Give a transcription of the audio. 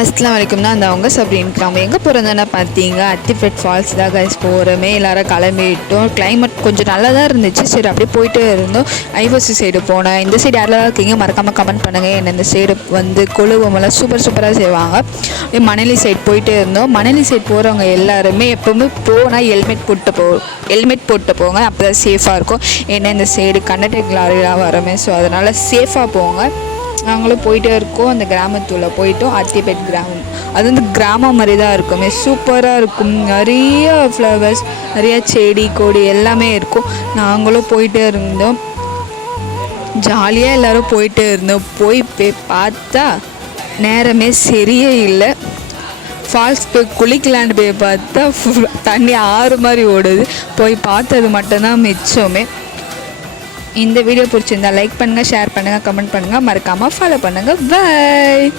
அஸ்லாம் வலைக்கும் தான் அவங்க சப்ரீன் நம்ம எங்கே போகிறதுன்னா பார்த்தீங்க அத்திப்பேட் ஃபால்ஸ் தான் கைஸ் போகிறோமே. எல்லோரும் கிளம்பிட்டோம். கிளைமேட் கொஞ்சம் நல்லா தான் இருந்துச்சு. சரி அப்படியே போயிட்டே இருந்தோம். ஐஓசி சைடு போனேன். இந்த சைடு யாரெல்லாம் இருக்கீங்க மறக்காமல் கமெண்ட் பண்ணுங்கள். என்ன இந்த சைடு வந்து கொழுவமெல்லாம் சூப்பராக செய்வாங்க. அப்படியே மணலி சைடு போயிட்டே இருந்தோம். மணலி சைடு போகிறவங்க எல்லாருமே எப்போவுமே போனால் ஹெல்மெட் போட்டு போங்க. அப்போ தான் சேஃபாக இருக்கும். ஏன்னா இந்த சைடு கண்டக்டர் லாரிலாம் வரமே. ஸோ அதனால் சேஃபாக போங்க. நாங்களும் போயிட்டே இருக்கோம். அந்த கிராமத்துள்ள போயிட்டோம். அத்திப்பேட் கிராமம் அது வந்து கிராமம் மாதிரி தான் இருக்குமே. சூப்பராக இருக்கும். நிறைய ஃப்ளவர்ஸ், நிறைய செடி கொடி எல்லாமே இருக்கும். நாங்களும் போயிட்டே இருந்தோம். ஜாலியாக எல்லோரும் போயிட்டே இருந்தோம். போய் பார்த்தா நேரமே சரியே இல்லை. ஃபால்ஸ் போய் குளிக்கலான்னு போய் பார்த்தா தண்ணி ஆறு மாதிரி ஓடுது. போய் பார்த்தது மட்டும்தான் மிச்சமே. இந்த வீடியோ பிடிச்சிருந்தா லைக் பண்ணுங்கள், ஷேர் பண்ணுங்கள், கமெண்ட் பண்ணுங்கள், மறக்காமல் ஃபாலோ பண்ணுங்கள். பை.